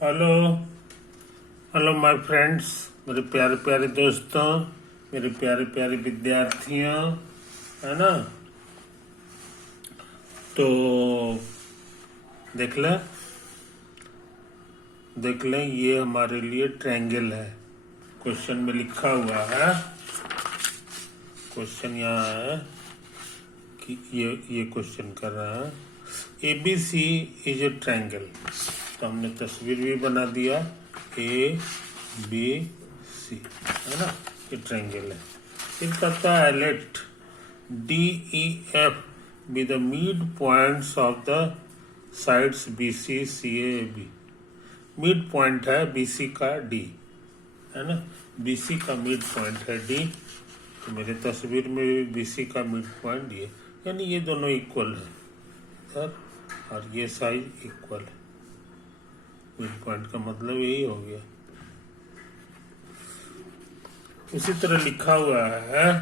Hello hello my friends, मेरे प्यारे प्यारे दोस्तों, मेरे प्यारे प्यारे विद्यार्थियों, है ना। तो देख लें ये हमारे लिए ट्रायंगल है। क्वेश्चन में लिखा हुआ है, क्वेश्चन यहाँ है कि ये क्वेश्चन कर रहा है ABC इज ए ट्रायंगल। तो हमने तस्वीर भी बना दिया, ABC है ना, ये ट्रायंगल है। फिर कहता है let DEF be the mid points of the sides BC CA AB। Mid point है BC का D, है ना। BC का मिड पॉइंट है D, तो मेरे तस्वीर में भी BC का मिड पॉइंट ये, यानी ये दोनों इक्वल है सर, और ये साइज इक्वल है। मिड पॉइंट का मतलब यही हो गया। इसी तरह लिखा हुआ है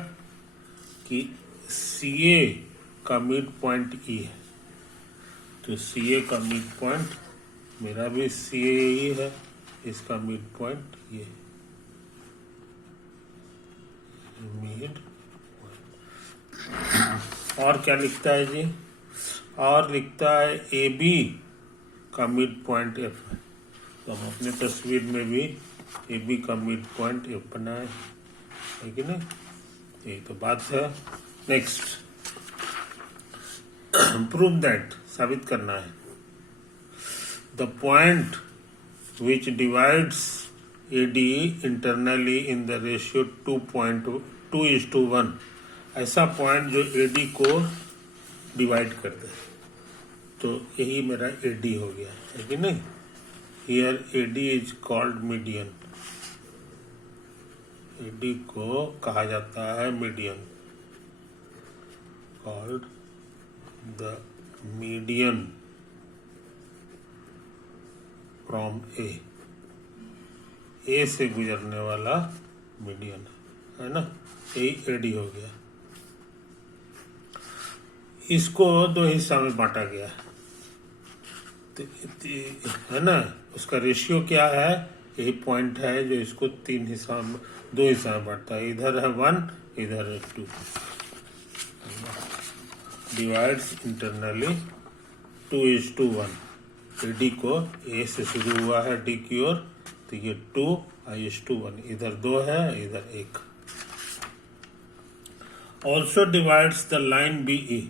कि CA का मिड पॉइंट E है, तो CA का मिड पॉइंट, मेरा भी CA ही है, इसका मिड पॉइंट ये मिड पॉइंट। और क्या लिखता है जी, और लिखता है AB का मिड पॉइंट F है। तो हम अपने तस्वीर में भी AB का मिड पॉइंट F बनाए, है कि नहीं। यही तो बात है। नेक्स्ट, प्रूव दैट, साबित करना है। The point which divides ADE internally in the ratio 2:1, ऐसा पॉइंट जो AD को डिवाइड कर दे, तो यही मेरा AD हो गया, है कि नहीं। Here AD is called median, AD को कहा जाता है median, called the median from A से गुजरने वाला मीडियन, है ना। यही AD हो गया। इसको दो हिस्सा में बांटा गया है, है ना। उसका रेशियो क्या है, यही पॉइंट है जो इसको दो हिस्सा में बांटता है। इधर है 1, इधर है 2। Divides internally 2:1। AD को A से शुरू हुआ है D की ओर, तो ये 2:1, इधर 2 है, इधर 1। Also divides the line BE।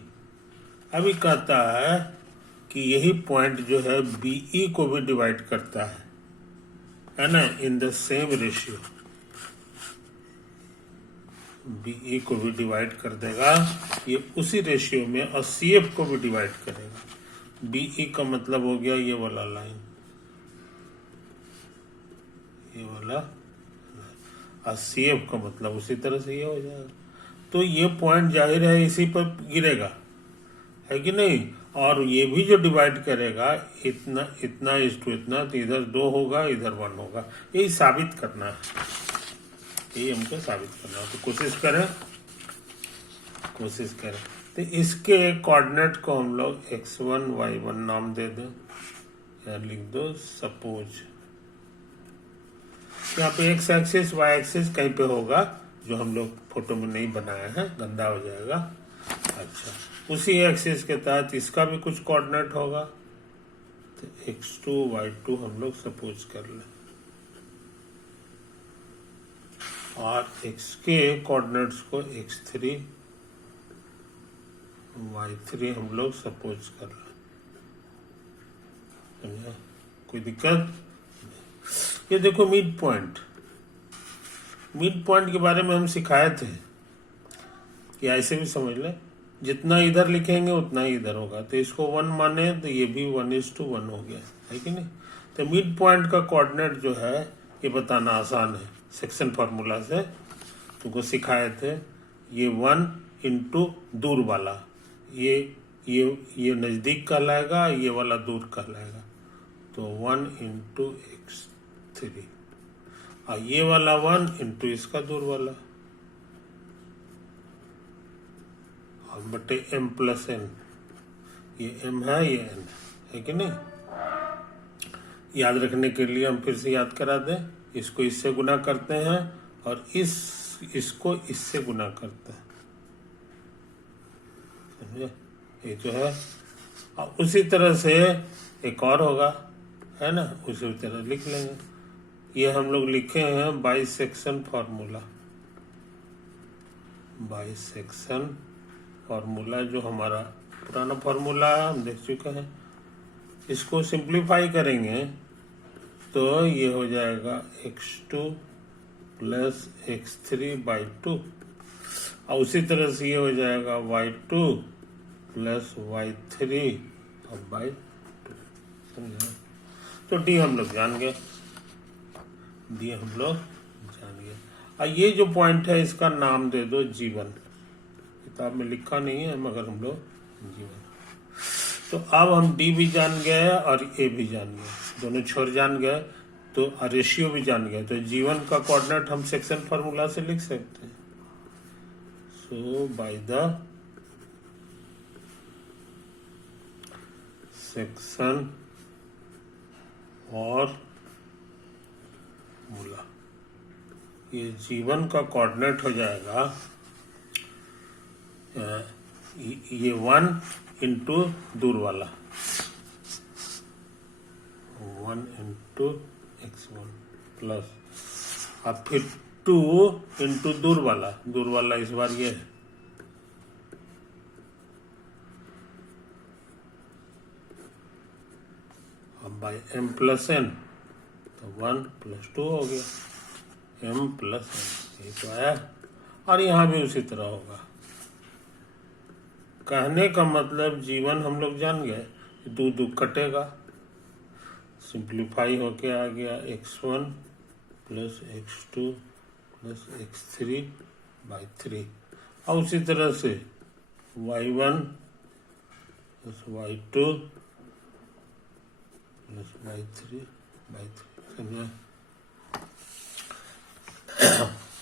अभी कहता है कि यही पॉइंट जो है BE को भी डिवाइड करता है ना, in the same ratio. BE को भी डिवाइड कर देगा ये उसी रेशियो में, और CF को भी डिवाइड करेगा। BE का मतलब हो गया ये वाला लाइन, ये वाला, और CF का मतलब उसी तरह से ये हो जाएगा। तो ये पॉइंट जाहिर है इसी पर गिरेगा, है कि नहीं। और ये भी जो डिवाइड करेगा इतना इतना इतना, तो इधर 2 होगा, इधर 1 होगा। यही साबित करना है, यही हमको साबित करना है। तो कोशिश करें। तो इसके कोऑर्डिनेट को हम लोग x1 y1 नाम दे दें, या लिख दो सपोज। यहाँ पे x एक्सिस y एक्सिस कहीं पे होगा, जो हम लोग फोटो में नहीं बनाया है, गंदा हो जाएगा। अच्छा, उसी एक्सिस के तहत इसका भी कुछ कोऑर्डिनेट होगा, तो x2 y2 हम लोग सपोज कर लें, और x के कोऑर्डिनेट्स को x3 y3 हम लोग सपोज कर लें। समझा, कोई दिक्कत। ये देखो मिड पॉइंट के बारे में हम सिखाए थे कि ऐसे भी समझ लें, जितना इधर लिखेंगे उतना ही इधर होगा। तो इसको 1 माने तो ये भी 1:1 हो गया, है कि नहीं। तो मिड पॉइंट का कोऑर्डिनेट जो है ये बताना आसान है, सेक्शन फार्मूला से तुमको सिखाए थे। ये 1 इंटू दूर वाला, ये नजदीक कहलाएगा, ये वाला दूर कहलाएगा। तो 1 इंटू x3, और ये वाला 1 इंटू इसका दूर वाला, और बटे m+n। ये m है, ये n है कि नहीं। याद रखने के लिए हम फिर से याद करा दें, इसको इससे गुना करते हैं और इसको इससे गुना करते हैं, समझे? ये जो है, और उसी तरह से एक और होगा, है ना, उसी तरह लिख लेंगे। ये हम लोग लिखे हैं बाइसेक्शन फार्मूला। बाइसेक्शन फार्मूला जो हमारा पुराना फार्मूला है, हम देख चुके हैं। इसको सिंप्लीफाई करेंगे तो ये हो जाएगा x2 प्लस x3/2, और उसी तरह से ये हो जाएगा y2 प्लस y3/2, समझे? तो डी हम लोग जान गए, डी हम लोग जान गए। और ये जो पॉइंट है इसका नाम दे दो जीवन। किताब में लिखा नहीं है मगर हम लोग जीवन। तो अब हम डी भी जान गए और ए भी जान गए, दोनों छोर जान गए, तो रेशियो भी जान गए। तो जीवन का कोऑर्डिनेट हम सेक्शन फार्मूला से लिख सकते हैं। सो बाय द सेक्शन और मूला, ये जीवन का कोऑर्डिनेट हो जाएगा ये 1 इंटू दूर वाला, 1 इंटू x1 प्लस, अब फिर 2 इंटू दूर वाला इस बार ये है, अब बाई m प्लस n, तो 1 प्लस 2 हो गया, m प्लस n, ये तो आया। और यहाँ भी उसी तरह होगा। कहने का मतलब जीवन हम लोग जान गए, 2 कटेगा, सिंप्लीफाई होके आ गया x1 plus x2 plus x3/3, और उसी तरह से y1 plus y2 plus y3/3, समझे?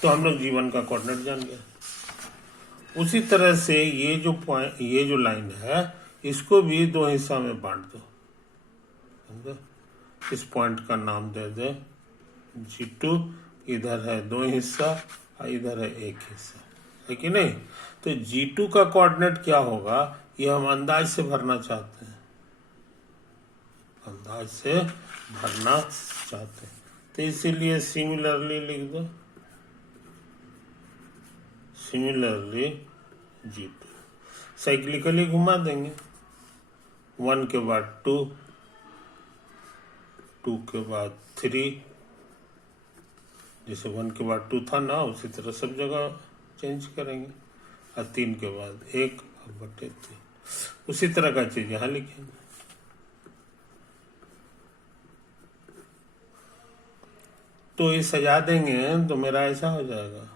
तो हम लोग जीवन का कोऑर्डिनेट जान गए। उसी तरह से ये जो लाइन है इसको भी 2 हिस्सा में बांट दो, समझे? इस पॉइंट का नाम दे दे G2, इधर है 2 हिस्सा और इधर है 1 हिस्सा, है कि नहीं? तो G2 का कोऑर्डिनेट क्या होगा, ये हम अंदाज से भरना चाहते हैं, अंदाज से भरना चाहते हैं, तो इसीलिए सिमिलरली लिख दो, सिमिलरली G2 साइक्लिकली घुमा देंगे, 1 के बाद 2, 2 के बाद 3, जैसे 1 के बाद 2 था ना, उसी तरह सब जगह चेंज करेंगे, और 3 के बाद 1 बटे 3, उसी तरह का चीज यहाँ लिखेंगे। तो ये सजा देंगे तो मेरा ऐसा हो जाएगा,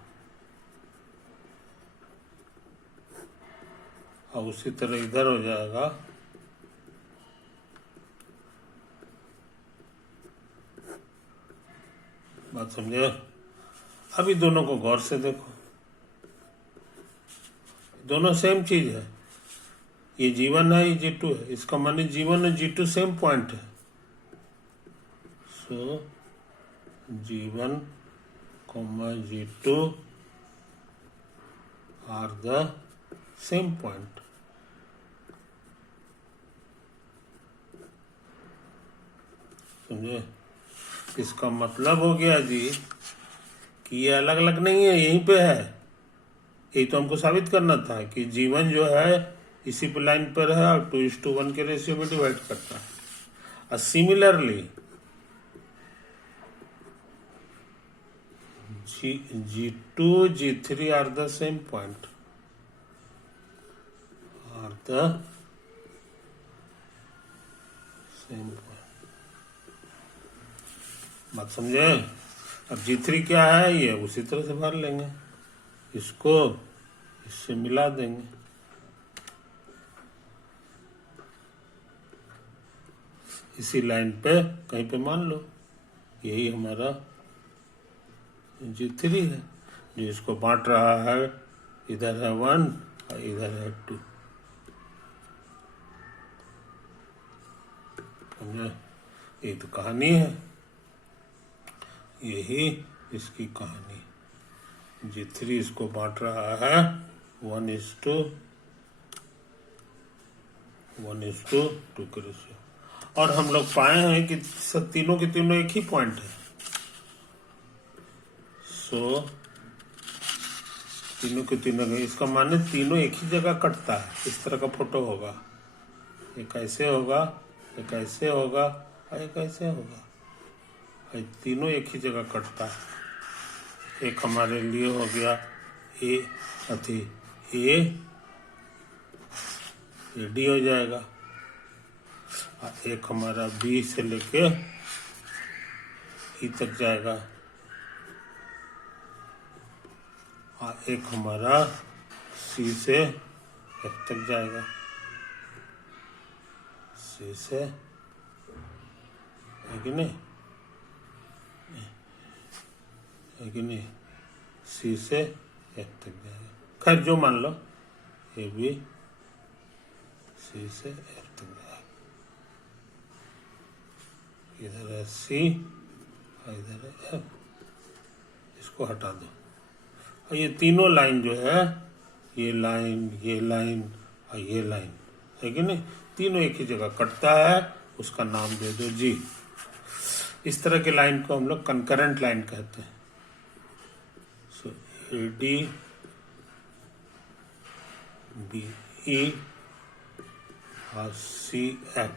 और उसी तरह इधर हो जाएगा, बात समझे? अभी दोनों को गौर से देखो, दोनों सेम चीज है, ये जीवन है, ये G2 है, इसका माने जीवन और G2 सेम पॉइंट है। So G1, G2 are the same point. समझे? इसका मतलब हो गया जी कि ये अलग अलग नहीं है, यहीं पे है। यही तो हमको साबित करना था कि जीवन जो है इसी पे लाइन पर है और 2:1 के रेशियो में डिवाइड करता है। और similarly G2, G3 are the same point, are the same point. बात समझे? अब G3 क्या है, ये उसी तरह से भर लेंगे, इसको इससे मिला देंगे, इसी लाइन पे कहीं पे मान लो यही हमारा G3 है, जो इसको बांट रहा है, इधर है 1 और इधर है 2, समझे? ये तो कहानी है, यही इसकी कहानी। G3 इसको बांट रहा है 1:2 के रेशियो। और हम लोग पाए हैं कि तीनों के तीनों एक ही पॉइंट है। सो तीनों के तीनों, इसका माने तीनों एक ही जगह कटता है। इस तरह का फोटो होगा, एक ऐसे होगा, एक ऐसे होगा और एक ऐसे होगा। तीनों एक ही जगह कटता है। एक हमारे लिए हो गया ए डी हो जाएगा, और एक हमारा बी से लेके ई तक जाएगा, और एक हमारा सी से एफ तक जाएगा। सी से, है कि नहीं, है कि नहीं, सी से एफ तक जाएगा। खैर जो मान लो, ए बी सी से एफ तक जाएगा। इधर है सी और इधर है एफ, इसको हटा दो। और ये तीनों लाइन जो है, ये लाइन और ये लाइन, है कि नहीं, तीनों एक ही जगह कटता है, उसका नाम दे दो जी। इस तरह के लाइन को हम लोग कंकरेंट लाइन कहते हैं। सो ए डी बी ई और C F,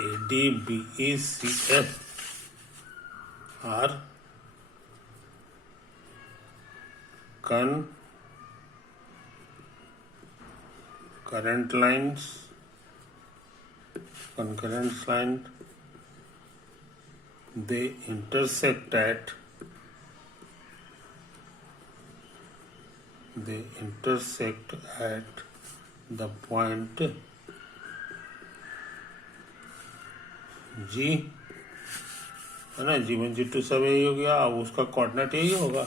A D B E C F are concurrent lines, they intersect at the point G, है ना। G1 G2 सब यही हो गया। अब उसका कोऑर्डिनेट यही होगा,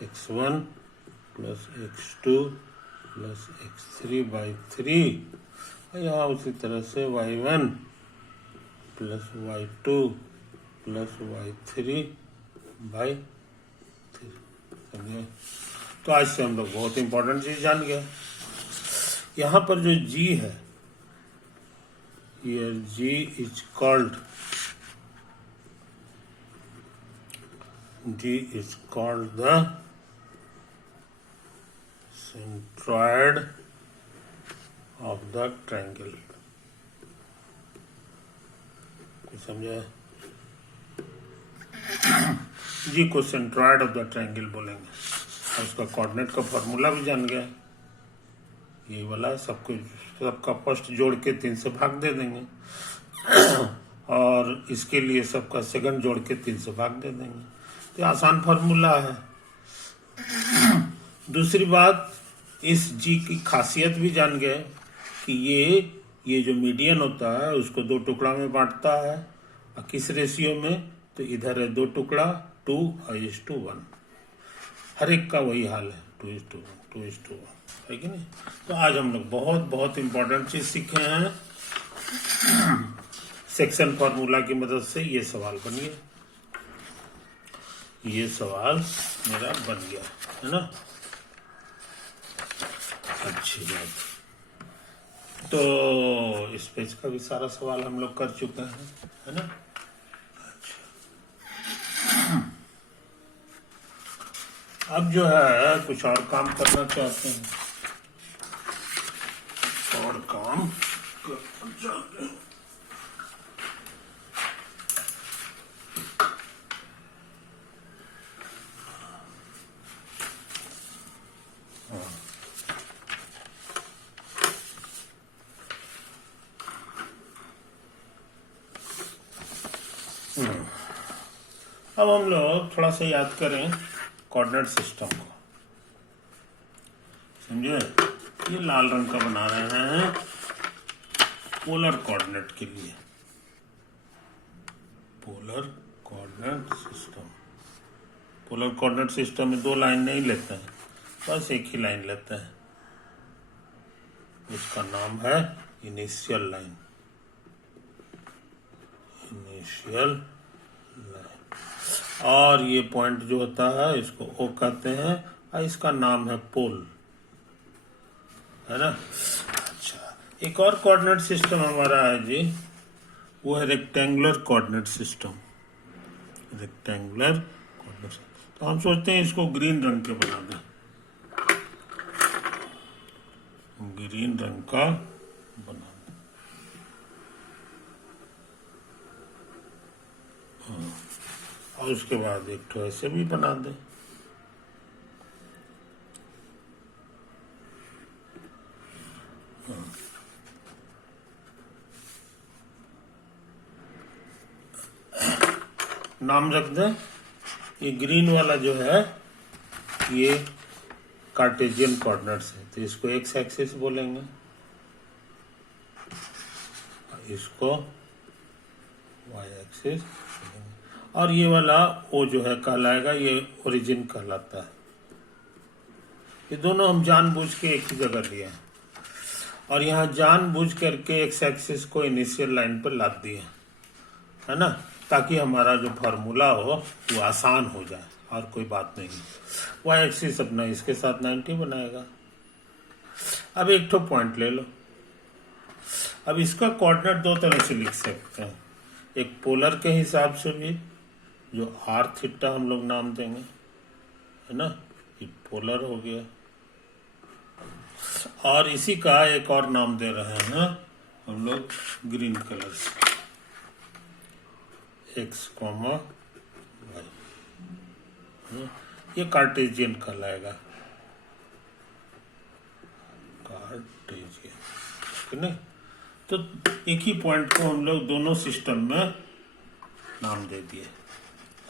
x1 plus x2 plus x3/3, यहाँ उसी तरह से y1 plus y2 plus y3/3। समझे? तो आज से हम लोग बहुत इंपॉर्टेंट चीज जान गए। यहाँ पर जो G है, ये G is called the centroid of the triangle। समझे? जी को सेंट्रॉइड ऑफ द ट्रायंगल बोलेंगे। और उसका कोऑर्डिनेट का फॉर्मूला भी जान गया, ये वाला। सबका फर्स्ट जोड़ के 3 से भाग दे देंगे, और इसके लिए सबका सेकंड जोड़ के 3 से भाग दे देंगे। तो आसान फार्मूला है। दूसरी बात, इस जी की खासियत भी जान गए कि ये जो मीडियन होता है उसको 2 टुकड़ा में बांटता है। और किस रेशियो में? तो इधर है 2 टुकड़ा, 2:1। हर एक का वही हाल है, 2:1, है कि नहीं। तो आज हम लोग बहुत बहुत इंपॉर्टेंट चीज सीखे हैं। सेक्शन फार्मूला की मदद से ये सवाल बन गया, ये सवाल मेरा बन गया, है ना। अच्छी बात। तो इस पेज का भी सारा सवाल हम लोग कर चुके हैं, है ना। अच्छा, अब जो है कुछ और काम करना चाहते हैं, और काम करना चाहते हैं। अब हम लोग थोड़ा सा याद करें कोऑर्डिनेट सिस्टम को। समझे? ये लाल रंग का बना रहे हैं पोलर कोऑर्डिनेट के लिए। पोलर कोऑर्डिनेट सिस्टम में 2 लाइन नहीं लेते हैं, बस एक ही लाइन लेते हैं, इसका नाम है इनिशियल लाइन। Initial line. और ये पॉइंट जो होता है इसको ओ कहते हैं और इसका नाम है पोल, है ना। अच्छा, एक और कोऑर्डिनेट सिस्टम हमारा है जी, वो है rectangular coordinate system. Rectangular coordinate, तो हम सोचते हैं इसको ग्रीन रंग के बना दें, ग्रीन रंग का बना दें। हाँ, और उसके बाद एक तो ऐसे भी बना दें। हाँ। नाम रख दें, ये ग्रीन वाला जो है ये कार्टेशियन कोऑर्डिनेट्स है, तो इसको एक्स एक्सिस बोलेंगे, इसको वाई एक्सिस, और ये वाला ओ जो है कहलाएगा, ये ओरिजिन कहलाता है। ये दोनों हम जानबूझ के एक ही जगह लिए हैं, और यहाँ जानबूझ करके एक्स एक्सिस को इनिशियल लाइन पर लाद दिए, है ना, ताकि हमारा जो फार्मूला हो वो आसान हो जाए, और कोई बात नहीं। वाई एक्सिस अपना इसके साथ 90 बनाएगा। अब एक ठो पॉइंट ले लो, अब इसका कोऑर्डिनेट दो तरह से लिख सकते हैं, एक पोलर के हिसाब से भी, जो आर थीटा हम लोग नाम देंगे, है ना, ये पोलर हो गया, और इसी का एक और नाम दे रहे हैं हम लोग ग्रीन कलर से, एक्स कॉमा वाई, ये कार्टेशियन कहलाएगा, कार्टेशियन, ठीक है। तो एक ही पॉइंट को हम लोग दोनों सिस्टम में नाम दे दिए।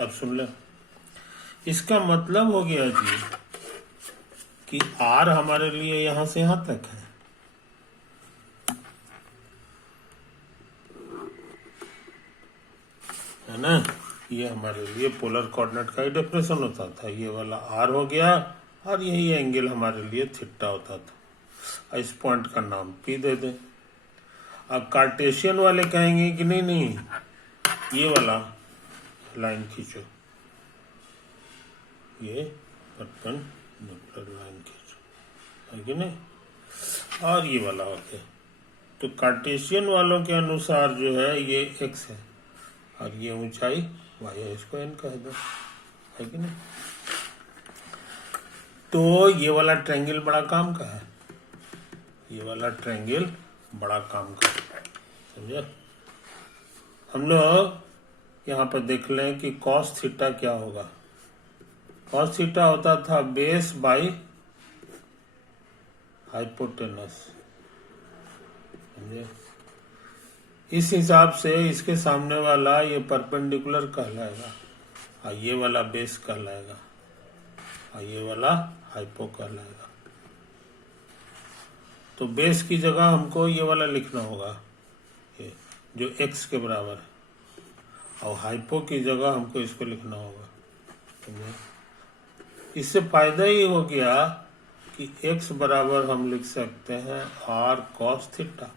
अब सुन लो, इसका मतलब हो गया जी कि आर हमारे लिए यहां से यहां तक है ना, ये हमारे लिए पोलर कोऑर्डिनेट का ही डेफिनेशन होता था, ये वाला आर हो गया, और यही एंगल हमारे लिए थीटा होता था। इस पॉइंट का नाम पी दे दें। अब कार्टेशियन वाले कहेंगे कि नहीं नहीं, ये वाला लाइन खींचो, ये परपेंडिकुलर लाइन खींचो, है कि नहीं, और ये वाला हो गया। तो कार्टेशियन वालों के अनुसार जो है ये एक्स है, और ये ऊंचाई वाई है, इसको एन कह दो, है कि नहीं। तो ये वाला ट्रायंगल बड़ा काम का है, ये वाला ट्रायंगल बड़ा काम का है, समझे। हम लोग यहाँ पर देख लें कि कॉस थीटा क्या होगा। कॉस थीटा होता था बेस बाई हाइपोटेनस, समझे। इस हिसाब से इसके सामने वाला ये परपेंडिकुलर कहलाएगा, और ये वाला बेस कहलाएगा, और ये वाला हाइपो कहलाएगा। तो बेस की जगह हमको ये वाला लिखना होगा, ये जो x के बराबर है, और हाइपो की जगह हमको इसको लिखना होगा। तो इससे फायदा ये हो गया कि x बराबर हम लिख सकते हैं r cos थीटा।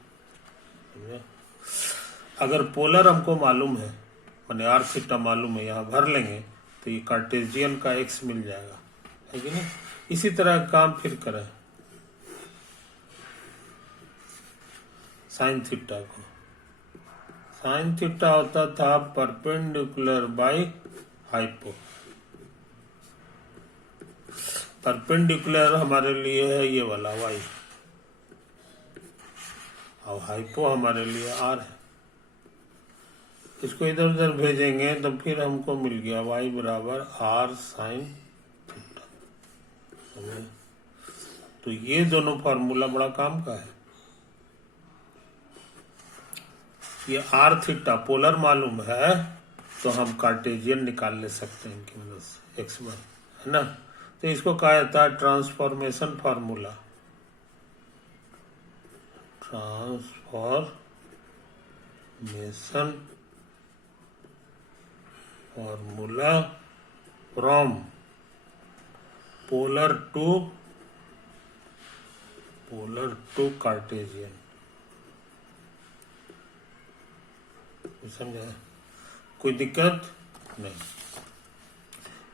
अगर पोलर हमको मालूम है, माने r थीटा मालूम है, यहाँ भर लेंगे तो ये कार्टेशियन का x मिल जाएगा, है कि नहीं। इसी तरह काम फिर करें साइन थीटा को। साइन थीटा होता था परपेंडिकुलर बाई हाइपो। परपेंडिकुलर हमारे लिए है ये वाला y, और हाइपो हमारे लिए r है। इसको इधर उधर भेजेंगे तो फिर हमको मिल गया y बराबर r साइन थीटा। तो ये दोनों फार्मूला बड़ा काम का है। ये r थीटा पोलर मालूम है तो हम कार्टेशियन निकाल ले सकते हैं इनकी मदद से, x बार, है ना। तो इसको कहा जाता है transformation formula. Transformation formula from polar to polar to Cartesian, समझा? कोई दिक्कत नहीं।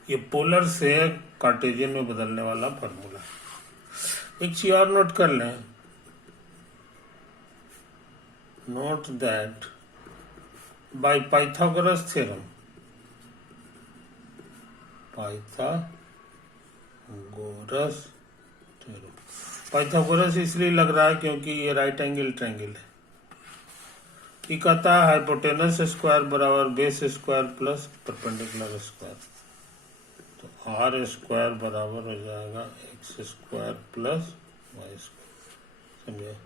ये पोलर से कार्टेशियन में बदलने वाला फॉर्मूला। एक चीज और नोट कर लें, note that by Pythagoras theorem, Pythagoras theorem, Pythagoras इसलिए लग रहा है क्योंकि ये राइट एंगल ट्रायंगल है। ये कहता है हाइपोटेनस स्क्वायर बराबर base square plus perpendicular square, तो आर स्क्वायर बराबर हो जाएगा x square plus y square, समझे?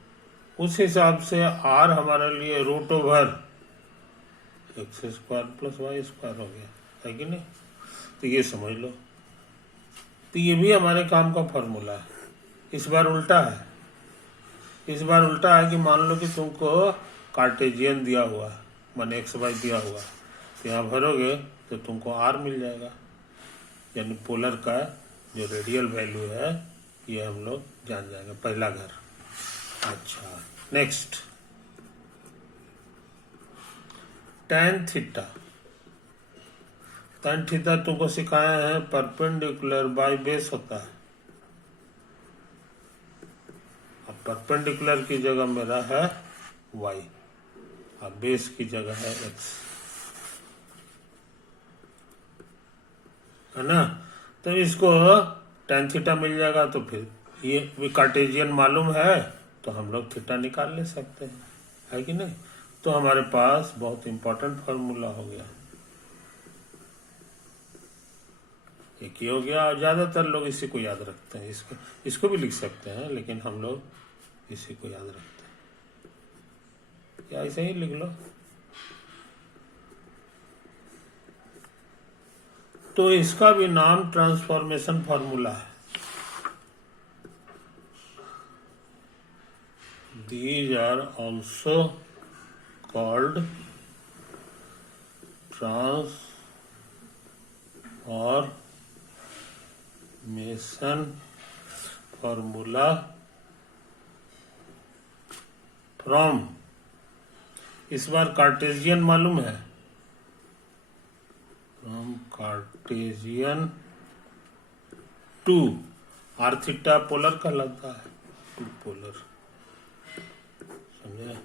उस हिसाब से आर हमारे लिए root over x square plus y square हो गया, है कि नहीं? तो ये समझ लो। तो ये भी हमारे काम का फॉर्मूला है। इस बार उल्टा है, इस बार उल्टा है कि मान लो कि तुमको कार्टेशियन दिया हुआ है, माने एक्स वाई दिया हुआ है, तो यहाँ भरोगे तो तुमको आर मिल जाएगा, यानी पोलर का जो रेडियल वैल्यू है ये हम लोग जान जाएंगे, पहला घर। अच्छा, next tan theta. tan theta तुमको सिखाया है परपेंडिकुलर बाय बेस होता है। अब परपेंडिकुलर की जगह मेरा है y, अब बेस की जगह है x, है ना? तो इसको tan थीटा मिल जाएगा, तो फिर ये भी कार्टेशियन मालूम है तो हम लोग थीटा निकाल ले सकते हैं, है कि नहीं? तो हमारे पास बहुत इंपॉर्टेंट फॉर्मूला हो गया, एक ही हो गया। और ज्यादातर लोग इसी को याद रखते हैं, इसको भी लिख सकते हैं, लेकिन हम लोग इसी को याद रखते हैं। या ऐसे ही लिख लो। तो इसका भी नाम ट्रांसफॉर्मेशन फॉर्मूला है। These are also called transformation formula from, इस बार कार्टेशियन मालूम है, from Cartesian to r theta polar कहलाता है, टू पोलर, समझे?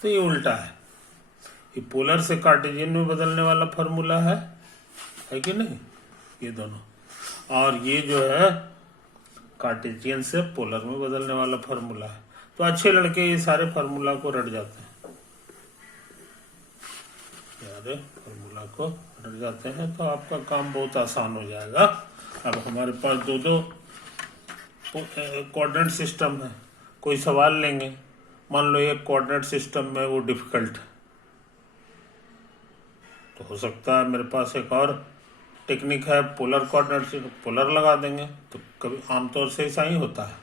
तो ये उल्टा है, ये पोलर से कार्टेशियन में बदलने वाला फॉर्मूला है कि नहीं? ये दोनों, और ये जो है कार्टेशियन से पोलर में बदलने वाला फॉर्मूला है। तो अच्छे लड़के ये सारे फॉर्मूला को रट जाते हैं, सारे फॉर्मूला को रट जाते हैं, तो आपका काम बहुत आसान हो जाएगा। अब हमारे पास दो कोऑर्डिनेट सिस्टम है, कोई सवाल लेंगे, मान लो एक कोऑर्डिनेट सिस्टम में वो डिफिकल्ट है, तो हो सकता है मेरे पास एक और टेक्निक है पोलर कोऑर्डिनेट से, पोलर लगा देंगे। तो कभी आमतौर से ऐसा ही होता है,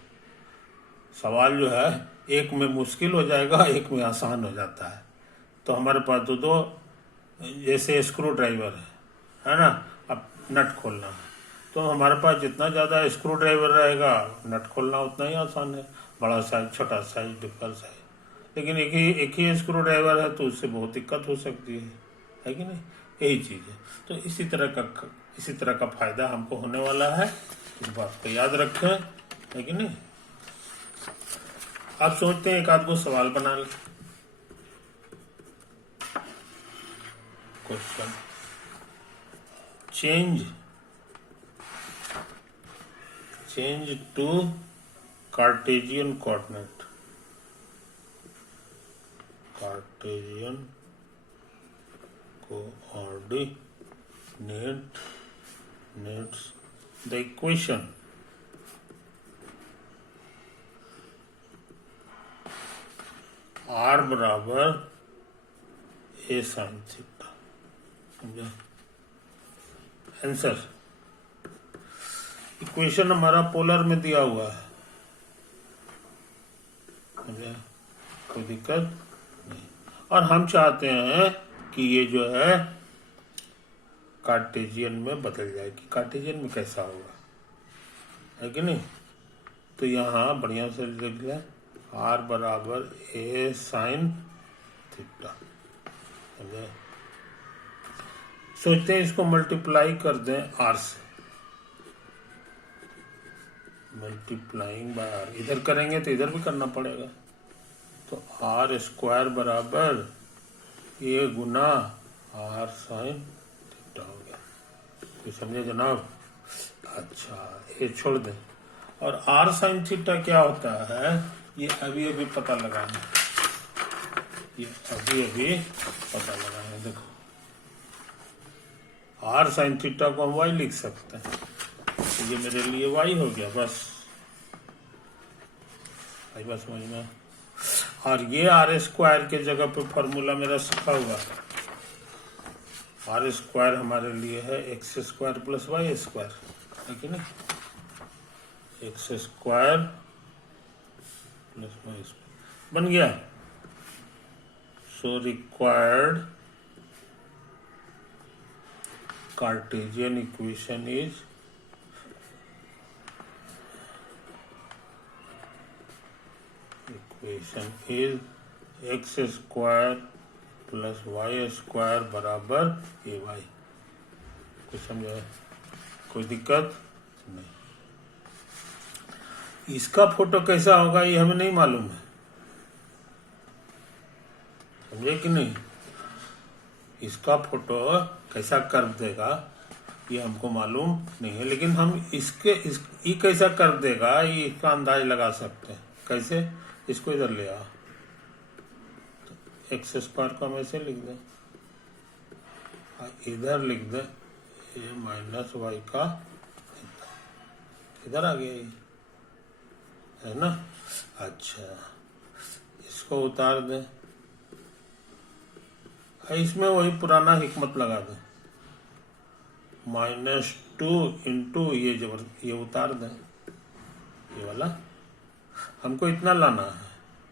सवाल जो है एक में मुश्किल हो जाएगा, एक में आसान हो जाता है। तो हमारे पास दो जैसे स्क्रू ड्राइवर है ना, अब नट खोलना है, तो हमारे पास जितना ज़्यादा स्क्रू ड्राइवर रहेगा नट खोलना उतना ही आसान है, बड़ा साइज छोटा साइज डिफर साइज। लेकिन एक ही स्क्रू ड्राइवर है तो उससे बहुत दिक्कत हो सकती है कि नहीं? यही चीज़ है। तो इसी तरह का फायदा हमको होने वाला है, इस बात को याद रखें, है कि नहीं? आप सोचते हैं एक आध को सवाल बना ले। Question, change to Cartesian coordinate, Cartesian coordinates the equation r बराबर a sin थीटा, समझा? आंसर, इक्वेशन हमारा पोलर में दिया हुआ है, समझा? कोई दिक्कत नहीं। और हम चाहते हैं कि ये जो है कार्टेशियन में बदल जाएगी। कार्टेशियन में कैसा होगा, है कि नहीं? तो यहाँ बढ़िया से लिख लें आर बराबर ए साइन थीटा। समझे? सोचते हैं इसको मल्टीप्लाई कर दें आर से, मल्टीप्लाइंग बाय आर। इधर करेंगे तो इधर भी करना पड़ेगा, तो आर स्क्वायर बराबर ए गुना आर साइन थीटा हो गया। तो समझे जनाब? अच्छा, ये छोड़ दें। और आर साइन थीटा क्या होता है ये अभी अभी पता लगाना, ये अभी अभी पता लगाना। देखो आर साइन थीटा को हम वाई लिख सकते हैं, तो ये मेरे लिए वाई हो गया। बस आई बात समझ में? और ये आर स्क्वायर के जगह पे फॉर्मूला मेरा सीखा हुआ है। आर स्क्वायर हमारे लिए है x square plus y square, है कि नहीं? X square plus y square बन गया। So required Cartesian equation is x square plus y square बराबर ए वाई। कुछ समझे? कोई दिक्कत नहीं। इसका फोटो कैसा होगा ये हमें नहीं मालूम है, समझे कि नहीं? इसका फोटो कैसा कर देगा ये हमको मालूम नहीं है, लेकिन हम ये कैसा कर देगा ये इसका अंदाज लगा सकते हैं। कैसे? इसको इधर ले आ, तो एक्स स्क्वायर को हम ऐसे लिख दें, इधर लिख दें ए माइनस वाई का इधर आ गया, ये है ना? अच्छा, इसको उतार दें, इसमें वही पुराना हिकमत लगा दें, -2 इंटू ये उतार दें, ये वाला हमको इतना लाना है।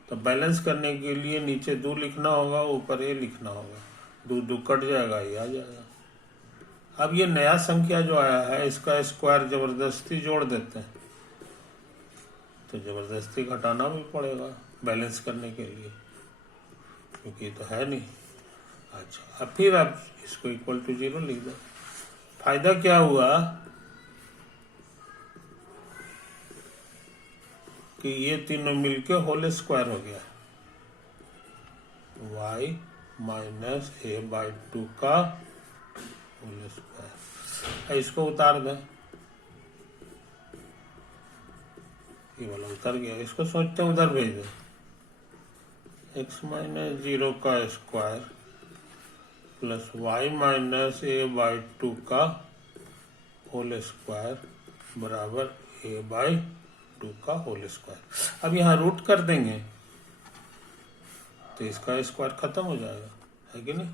तो बैलेंस करने के लिए नीचे 2 लिखना होगा, ऊपर ए लिखना होगा, 2 कट जाएगा, ये आ जाएगा। अब ये नया संख्या जो आया है इसका स्क्वायर जबरदस्ती जोड़ देते हैं, तो जबरदस्ती घटाना भी पड़ेगा बैलेंस करने के लिए, क्योंकि ये तो है नहीं। अच्छा, अब फिर आप इसको इक्वल टू 0 लिख दो। फायदा क्या हुआ कि ये तीनों मिलके होल स्क्वायर हो गया, y माइनस ए बाई 2 का होल स्क्वायर। इसको उतार दें, ये वाला उतर गया, इसको सोचते हैं उधर भेज दें, x माइनस 0 का square plus y minus A by 2 का होल स्क्वायर बराबर a बाई 2 का होल स्क्वायर। अब यहाँ रूट कर देंगे तो इसका स्क्वायर खत्म हो जाएगा, है कि नहीं?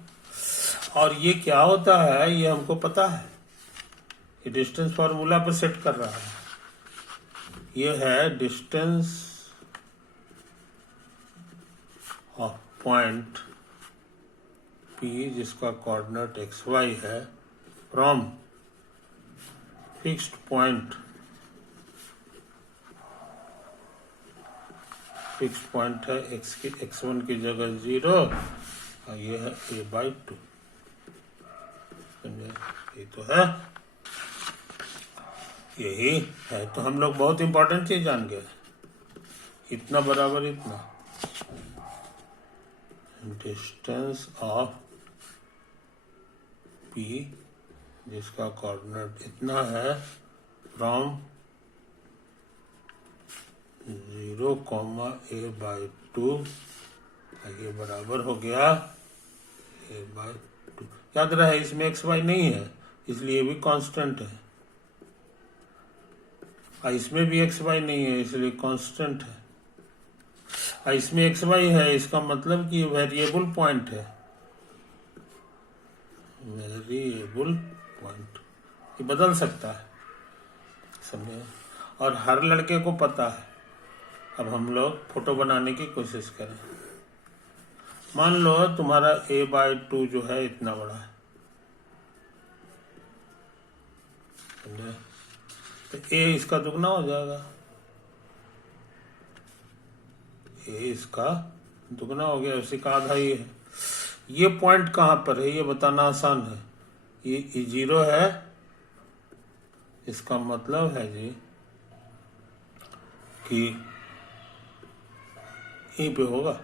और ये क्या होता है ये हमको पता है, ये डिस्टेंस फार्मूला पर सेट कर रहा है। ये है डिस्टेंस ऑफ पॉइंट P जिसका कोऑर्डिनेट XY है from fixed point, fixed point है x1 की जगह 0 और ये है a बाई 2। ये तो है, यही है। तो हम लोग बहुत इंपॉर्टेंट चीज जान गए, इतना बराबर इतना, डिस्टेंस ऑफ P जिसका कोऑर्डिनेट इतना है फ्रॉम 0, a बाई 2, ये बराबर हो गया a बाई 2। याद रहे इसमें XY नहीं है इसलिए भी कांस्टेंट है, और इसमें भी XY नहीं है इसलिए कांस्टेंट है, और इसमें XY है इसका मतलब कि वेरिएबल पॉइंट है, वेरिएबल पॉइंट, ये बदल सकता है, समझे? और हर लड़के को पता है। अब हम लोग फोटो बनाने की कोशिश करें। मान लो तुम्हारा a बाई 2 जो है इतना बड़ा है, समझे? तो a इसका दुगना हो जाएगा, ये इसका दुगना हो गया, उसी का आधा ही है। ये पॉइंट कहाँ पर है ये बताना आसान है। ये 0 है, इसका मतलब है जी कि यहीं पे होगा,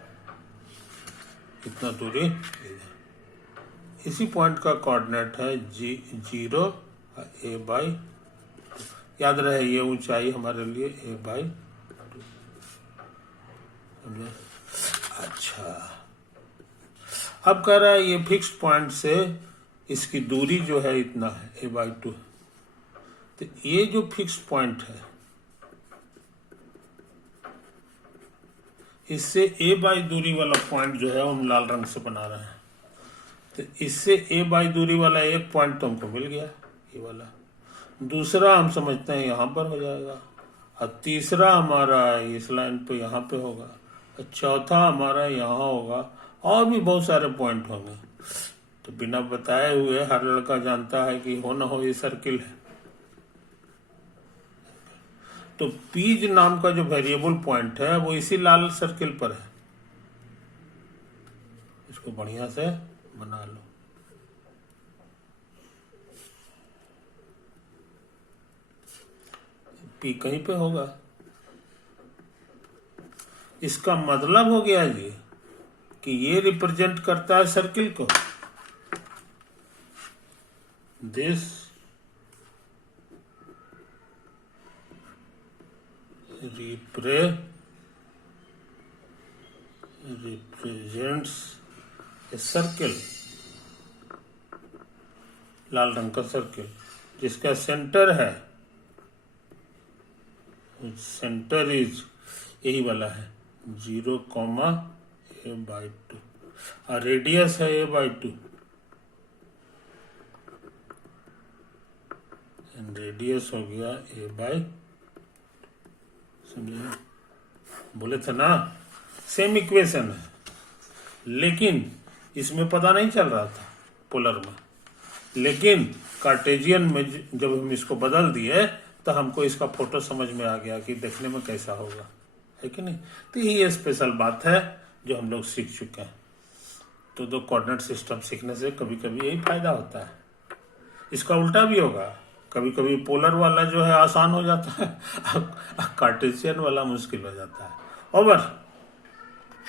इतना दूरी। इसी पॉइंट का कोऑर्डिनेट है 0 a/2। याद रहे ये ऊंचाई हमारे लिए a/2। अच्छा, अब कह रहा है ये फिक्स्ड पॉइंट से इसकी दूरी जो है इतना है a/2। तो ये जो फिक्स्ड पॉइंट है इससे a/2 दूरी वाला पॉइंट जो है हम लाल रंग से बना रहे हैं। तो इससे a/2 दूरी वाला एक पॉइंट तो हमको मिल गया, ये वाला। दूसरा हम समझते हैं यहाँ पर हो जाएगा, और तीसरा हमारा इस लाइन पे यहाँ पे होगा, और चौथा हमारा यहाँ होगा, और भी बहुत सारे पॉइंट होंगे। तो बिना बताए हुए हर लड़का जानता है कि हो ना हो ये सर्किल है। तो पीज नाम का जो वेरिएबल पॉइंट है वो इसी लाल सर्किल पर है। इसको बढ़िया से बना लो। पी कहीं पे होगा, इसका मतलब हो गया जी कि ये रिप्रेजेंट करता है सर्किल को। दिस represents a सर्किल, लाल रंग का सर्किल जिसका सेंटर है, सेंटर इज यही वाला है 0, a/2, और रेडियस है a/2, रेडियस हो गया a/2। समझे? बोले थे ना सेम इक्वेशन है, लेकिन इसमें पता नहीं चल रहा था पोलर में, लेकिन कार्टेजियन में जब हम इसको बदल दिए तो हमको इसका फोटो समझ में आ गया कि देखने में कैसा होगा, है कि नहीं। तो ये स्पेशल बात है जो हम लोग सीख चुके हैं। तो दो कोऑर्डिनेट सिस्टम सीखने से कभी कभी यही फायदा होता है। इसका उल्टा भी होगा, कभी कभी पोलर वाला जो है आसान हो जाता है, कार्टेशियन वाला मुश्किल हो जाता है। ओवर।